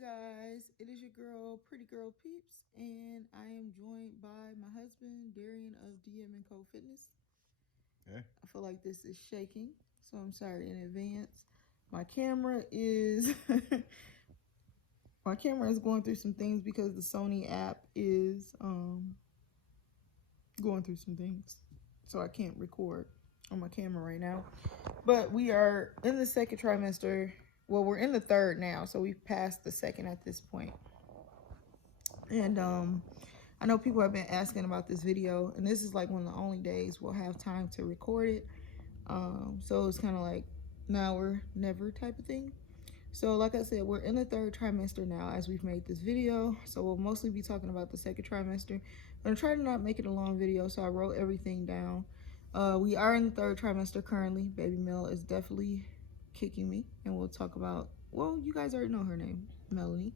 Guys, it is your girl, Pretty Girl Peeps, and I am joined by my husband, Darian of DM and Co Fitness. Yeah. I feel like this is shaking, so I'm sorry in advance. My camera is my camera is going through some things because the Sony app is going through some things, so I can't record on my camera right now. But we are in the second trimester. Well, we're in the third now, so we've passed the second at this point. And I know people have been asking about this video, and this is like one of the only days we'll have time to record it. So it's kind of like now or never type of thing. So like I said, we're in the third trimester now as we've made this video. So we'll mostly be talking about the second trimester. I'm gonna try to not make it a long video, so I wrote everything down. We are in the third trimester currently. Baby Mel is definitely kicking me, and we'll talk about, well, you guys already know her name, Melanie.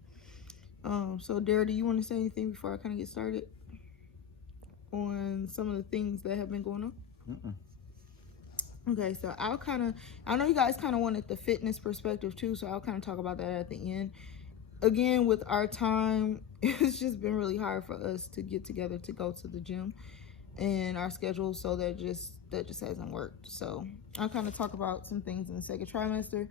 So Dara, do you want to say anything before I kind of get started on some of the things that have been going on? Okay, so I know you guys kind of wanted the fitness perspective too, so I'll kind of talk about that at the end. Again, with our time, it's just been really hard for us to get together to go to the gym and our schedule, so that just hasn't worked. So I'll kind of talk about some things in the second trimester.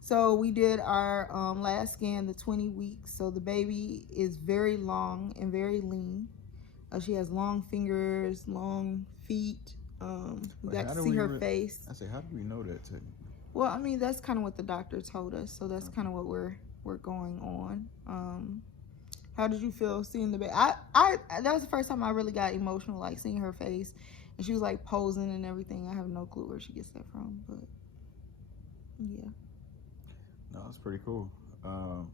So we did our last scan, the 20 weeks. So the baby is very long and very lean. She has long fingers, long feet. We got to see her face. I say, how do we know that technically? Well, I mean, that's kind of what the doctor told us. So that's kind of what we're going on. How did you feel seeing the baby? I that was the first time I really got emotional, like seeing her face, and she was like posing and everything. I have no clue where she gets that from, but yeah. No, it's pretty cool. I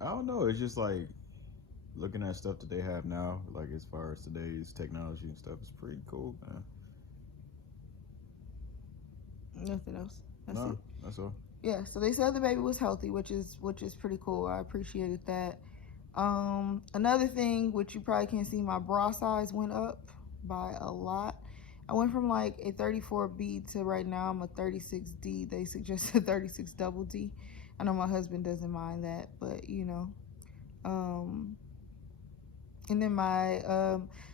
don't know. It's just like looking at stuff that they have now, like as far as today's technology and stuff, is pretty cool, man. Nothing else. That's all. Yeah, so they said the baby was healthy, which is pretty cool. I appreciated that. Another thing, which you probably can't see, my bra size went up by a lot. I went from like a 34B to right now I'm a 36D. They suggested 36 double D. I know my husband doesn't mind that, but you know. And then my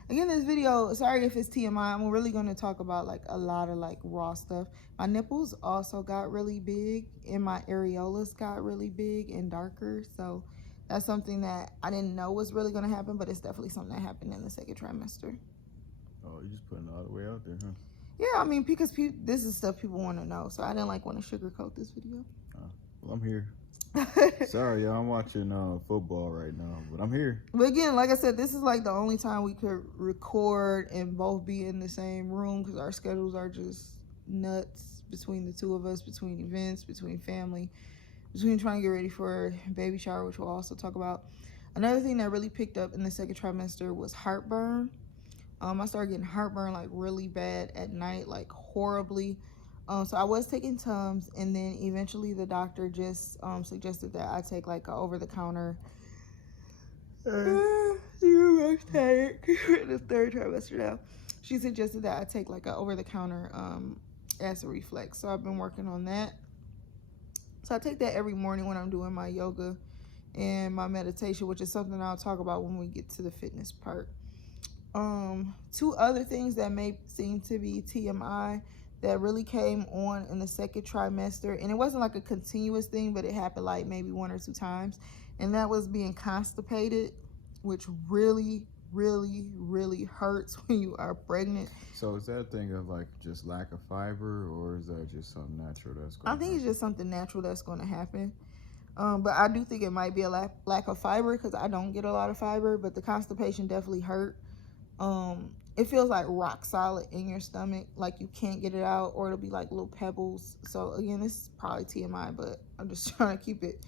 again, this video, sorry if it's TMI, I'm really going to talk about like a lot of like raw stuff. My nipples also got really big, and my areolas got really big and darker. So that's something that I didn't know was really going to happen, but it's definitely something that happened in the second trimester. Oh, you're just putting it all the way out there, huh? Yeah, I mean, because this is stuff people want to know, so I didn't like want to sugarcoat this video. Well, I'm here. Sorry, y'all, I'm watching football right now, but I'm here. But again, like I said, this is like the only time we could record and both be in the same room, because our schedules are just nuts between the two of us, between events, between family, between trying to get ready for baby shower, which we'll also talk about. Another thing that really picked up in the second trimester was heartburn. I started getting heartburn like really bad at night, like horribly. So I was taking Tums, and then eventually the doctor just suggested that I take like a over-the-counter. You're tired. The third trimester now. She suggested that I take like a over-the-counter acid reflux. So I've been working on that. So I take that every morning when I'm doing my yoga and my meditation, which is something I'll talk about when we get to the fitness part. Two other things that may seem to be TMI that really came on in the second trimester, and it wasn't like a continuous thing, but it happened like maybe one or two times, and that was being constipated, which really hurts when you are pregnant. So is that a thing of like just lack of fiber, or is that just something natural that's going to happen? I think it's just something natural that's going to happen. But I do think it might be a lack of fiber, because I don't get a lot of fiber, but the constipation definitely hurt. It feels like rock solid in your stomach, like you can't get it out, or it'll be like little pebbles. So again, this is probably TMI, but I'm just trying to keep it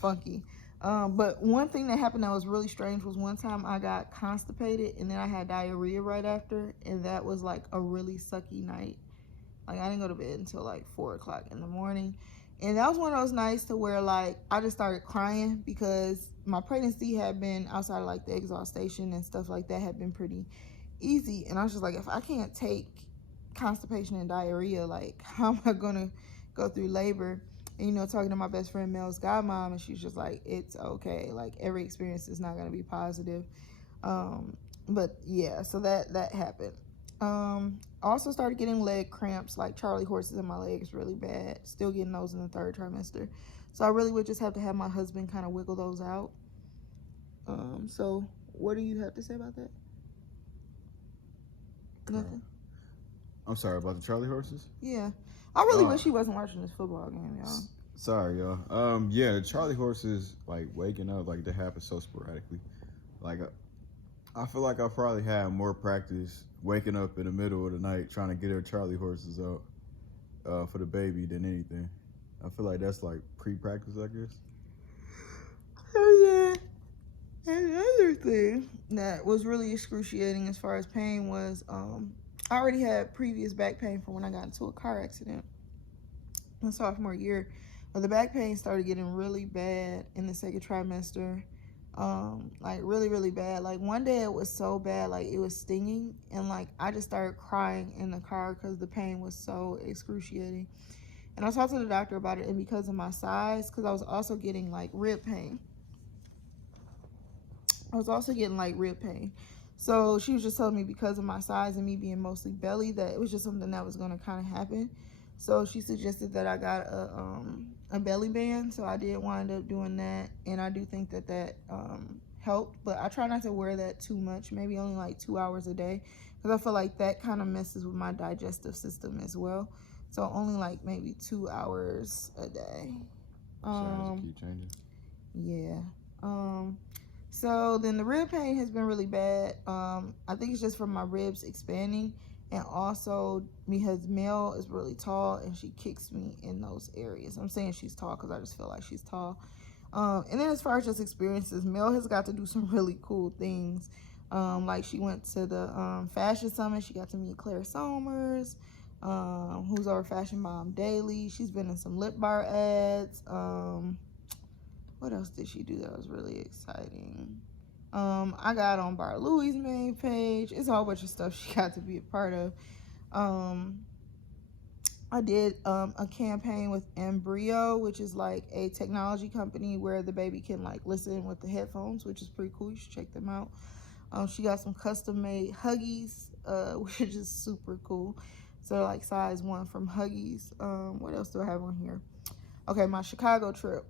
funky. But one thing that happened that was really strange was one time I got constipated, and then I had diarrhea right after, and that was like a really sucky night. Like I didn't go to bed until like 4 o'clock in the morning. And that was one of those nights to where like I just started crying, because my pregnancy had been, outside of like the exhaustion and stuff like that, had been pretty easy. And I was just like, if I can't take constipation and diarrhea, like how am I gonna go through labor? And, talking to my best friend Mel's godmom, and she's just like, it's okay. Like, every experience is not going to be positive. But yeah, so that happened. Also started getting leg cramps, like Charlie horses in my legs, really bad. Still getting those in the third trimester. So I really would just have to have my husband kind of wiggle those out. So what do you have to say about that? Nothing. I'm sorry about the Charlie horses. Yeah, I really wish he wasn't watching this football game, y'all. Sorry, y'all. Yeah, the Charlie horses, like waking up, like they happen so sporadically. Like, I feel like I probably had more practice waking up in the middle of the night trying to get her Charlie horses out for the baby than anything. I feel like that's like pre-practice, I guess. Oh, yeah. Another thing that was really excruciating as far as pain was I already had previous back pain from when I got into a car accident my sophomore year. But the back pain started getting really bad in the second trimester. Like really, really bad. Like one day it was so bad, like it was stinging, and like I just started crying in the car because the pain was so excruciating. And I talked to the doctor about it, and because of my size, because I was also getting like rib pain. So she was just telling me because of my size and me being mostly belly that it was just something that was going to kind of happen. So she suggested that I got a belly band. So I did wind up doing that, and I do think that helped. But I try not to wear that too much, maybe only like 2 hours a day, because I feel like that kind of messes with my digestive system as well. So only like maybe 2 hours a day. Sorry, keep changing. Yeah. So then the rib pain has been really bad. I think it's just from my ribs expanding, and also because Mel is really tall and she kicks me in those areas. I'm saying she's tall because I just feel like she's tall. And then as far as just experiences, Mel has got to do some really cool things. Like she went to the fashion summit. She got to meet Claire Somers, who's our fashion mom daily. She's been in some lip bar ads. What else did she do that was really exciting? I got on Bar Louie's main page. It's a whole bunch of stuff she got to be a part of. I did a campaign with Embryo, which is like a technology company where the baby can like listen with the headphones, which is pretty cool. You should check them out. She got some custom made Huggies, which is super cool. So like size 1 from Huggies. What else do I have on here? Okay, my Chicago trip.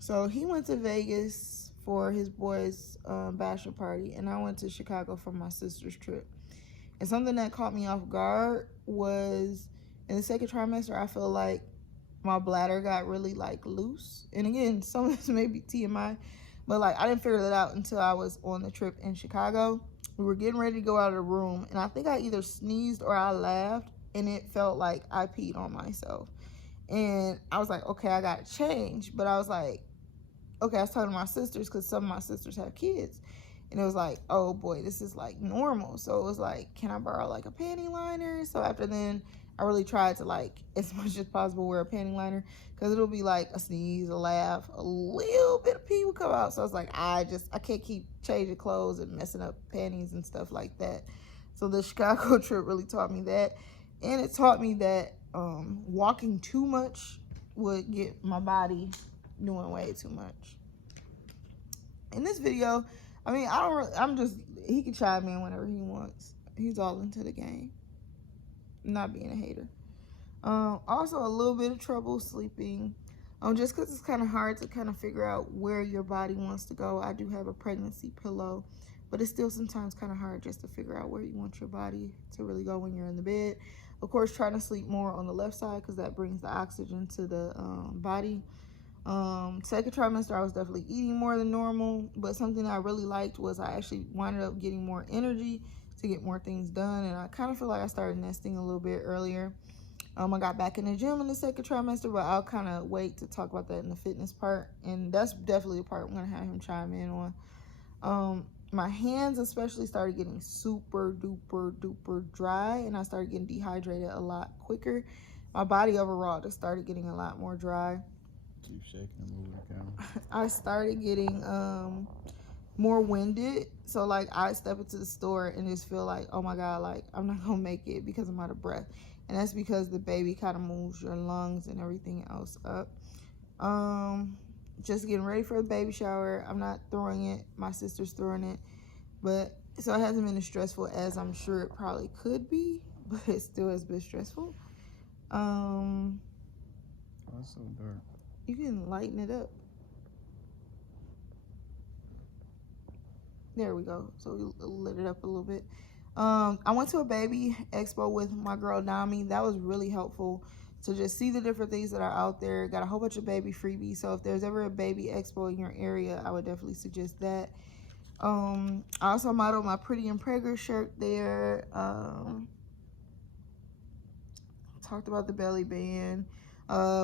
So he went to Vegas for his boys' bachelor party, and I went to Chicago for my sister's trip. And something that caught me off guard was in the second trimester, I feel like my bladder got really like loose. And again, some of this may be TMI, but like I didn't figure that out until I was on the trip in Chicago. We were getting ready to go out of the room, and I think I either sneezed or I laughed, and it felt like I peed on myself. And I was like, okay, I got to change. But I was like, okay, I was talking to my sisters because some of my sisters have kids. And it was like, oh boy, this is like normal. So it was like, can I borrow like a panty liner? So after then, I really tried to like, as much as possible, wear a panty liner, because it'll be like a sneeze, a laugh, a little bit of pee will come out. So I was like, I can't keep changing clothes and messing up panties and stuff like that. So the Chicago trip really taught me that. And it taught me that walking too much would get my body doing way too much. In this video, I mean, he can chime in whenever he wants. He's all into the game. Not being a hater. Also, a little bit of trouble sleeping. Just because it's kind of hard to kind of figure out where your body wants to go. I do have a pregnancy pillow, but it's still sometimes kind of hard just to figure out where you want your body to really go when you're in the bed. Of course, trying to sleep more on the left side because that brings the oxygen to the body. Second trimester, I was definitely eating more than normal, but something I really liked was I actually wound up getting more energy to get more things done, and I kind of feel like I started nesting a little bit earlier. I got back in the gym in the second trimester, but I'll kind of wait to talk about that in the fitness part, and that's definitely a part I'm going to have him chime in on. My hands especially started getting super duper duper dry, and I started getting dehydrated a lot quicker. My body overall just started getting a lot more dry. Keep shaking and moving the camera. I started getting more winded. So like I step into the store and just feel like, oh my God, like I'm not gonna make it because I'm out of breath. And that's because the baby kind of moves your lungs and everything else up. Um, just getting ready for the baby shower. I'm not throwing it. My sister's throwing it. But so it hasn't been as stressful as I'm sure it probably could be, but it still has been stressful. Oh, that's so dark. You can lighten it up. There we go. So we lit it up a little bit. I went to a baby expo with my girl Dami. That was really helpful to just see the different things that are out there. Got a whole bunch of baby freebies. So if there's ever a baby expo in your area, I would definitely suggest that. I also modeled my Pretty and Pregger shirt there. Talked about the belly band.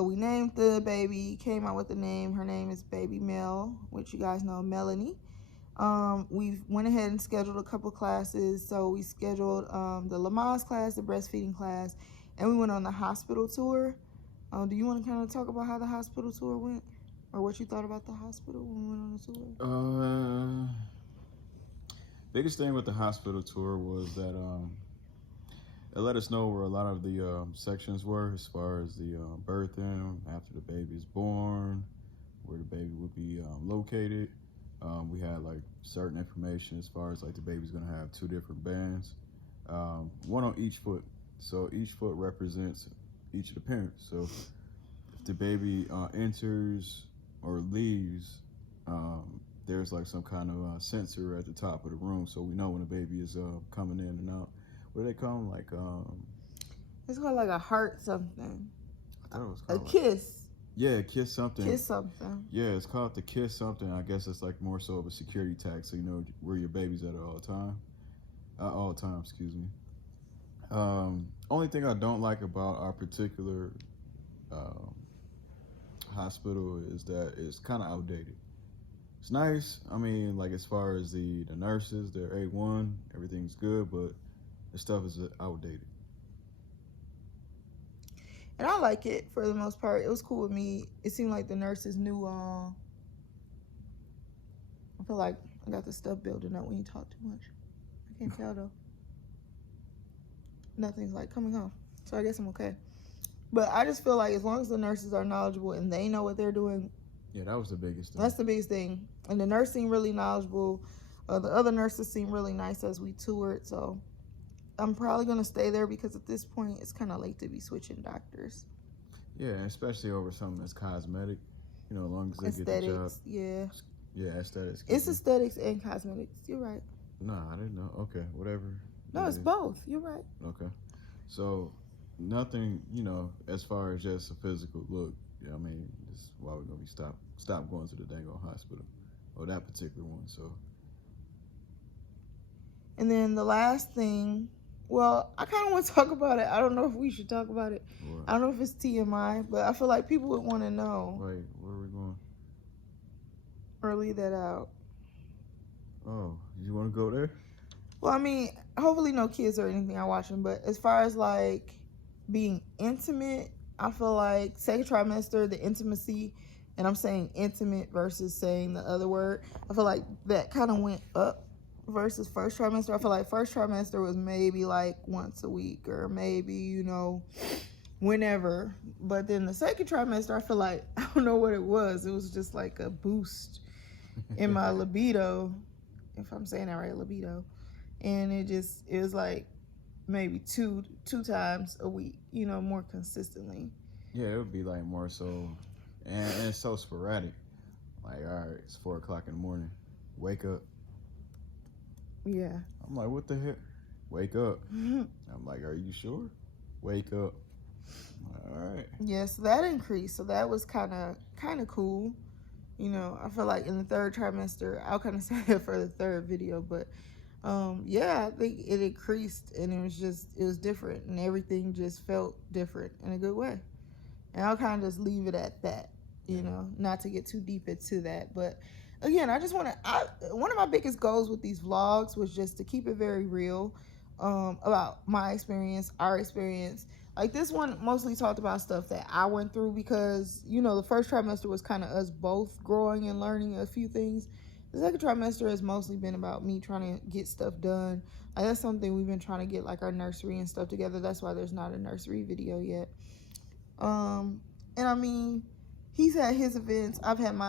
We named the baby, came out with the name. Her name is Baby Mel, which you guys know, Melanie. We went ahead and scheduled a couple classes. So we scheduled the Lamaze class, the breastfeeding class, and we went on the hospital tour. Do you want to kind of talk about how the hospital tour went? Or what you thought about the hospital when we went on the tour? Biggest thing with the hospital tour was that it let us know where a lot of the sections were as far as the birthing, after the baby is born, where the baby would be located. We had like certain information as far as like the baby's gonna have 2 different bands, one on each foot. So each foot represents each of the parents. So if the baby enters or leaves, there's like some kind of sensor at the top of the room, so we know when a baby is coming in and out. What do they call them? Like It's called like a heart something. I thought it was called a kiss. Yeah, kiss something. Kiss something. Yeah, it's called the kiss something. I guess it's like more so of a security tag, so you know where your baby's at all the time. All the time, excuse me. Only thing I don't like about our particular hospital is that it's kind of outdated. It's nice. I mean, like as far as the nurses, they're A1, everything's good, but the stuff is outdated. And I like it for the most part. It was cool with me. It seemed like the nurses knew. I feel like I got the stuff building up when you talk too much. I can't tell though. Nothing's like coming off, so I guess I'm okay. But I just feel like as long as the nurses are knowledgeable and they know what they're doing. Yeah, that was the biggest thing. That's the biggest thing. And the nurse seemed really knowledgeable. The other nurses seemed really nice as we toured. So I'm probably going to stay there because at this point it's kind of late to be switching doctors. Yeah, especially over something that's cosmetic. You know, as long as they aesthetics, get the job. Yeah. Yeah, aesthetics. It's aesthetics and cosmetics. You're right. Nah, I didn't know. Okay, whatever. No, it's both. You're right. Okay. So nothing, you know, as far as just a physical look. Yeah, I mean, this is why we're gonna be stop going to the dang old hospital, or that particular one. So. And then the last thing, well, I kind of want to talk about it. I don't know if we should talk about it. What? I don't know if it's TMI, but I feel like people would want to know. Wait, where are we going? Or leave that out. Oh, you want to go there? Well, I mean, hopefully no kids or anything are watching, but as far as like being intimate, I feel like second trimester, the intimacy, and I'm saying intimate versus saying the other word, I feel like that kind of went up versus first trimester. I feel like first trimester was maybe like once a week or maybe, you know, whenever. But then the second trimester, I feel like, I don't know what it was. It was just like a boost in my libido, if I'm saying that right, libido. And it was like maybe two times a week, you know, more consistently. Yeah, it would be like more so, and it's so sporadic. Like, all right, it's 4 o'clock in the morning. Wake up. Yeah. I'm like, what the heck? Wake up. I'm like, are you sure? Wake up. All right. Yeah, so that increased. So that was kind of cool. You know, I feel like in the third trimester, I'll kind of say that for the third video, but yeah, I think it increased and it was different and everything just felt different in a good way. And I'll kind of just leave it at that, you know, not to get too deep into that. But again, I just one of my biggest goals with these vlogs was just to keep it very real about my experience, our experience. Like this one mostly talked about stuff that I went through because, you know, the first trimester was kind of us both growing and learning a few things. The second trimester has mostly been about me trying to get stuff done. Like that's something we've been trying to get like our nursery and stuff together. That's why there's not a nursery video yet. And I mean, He's had his events. I've had my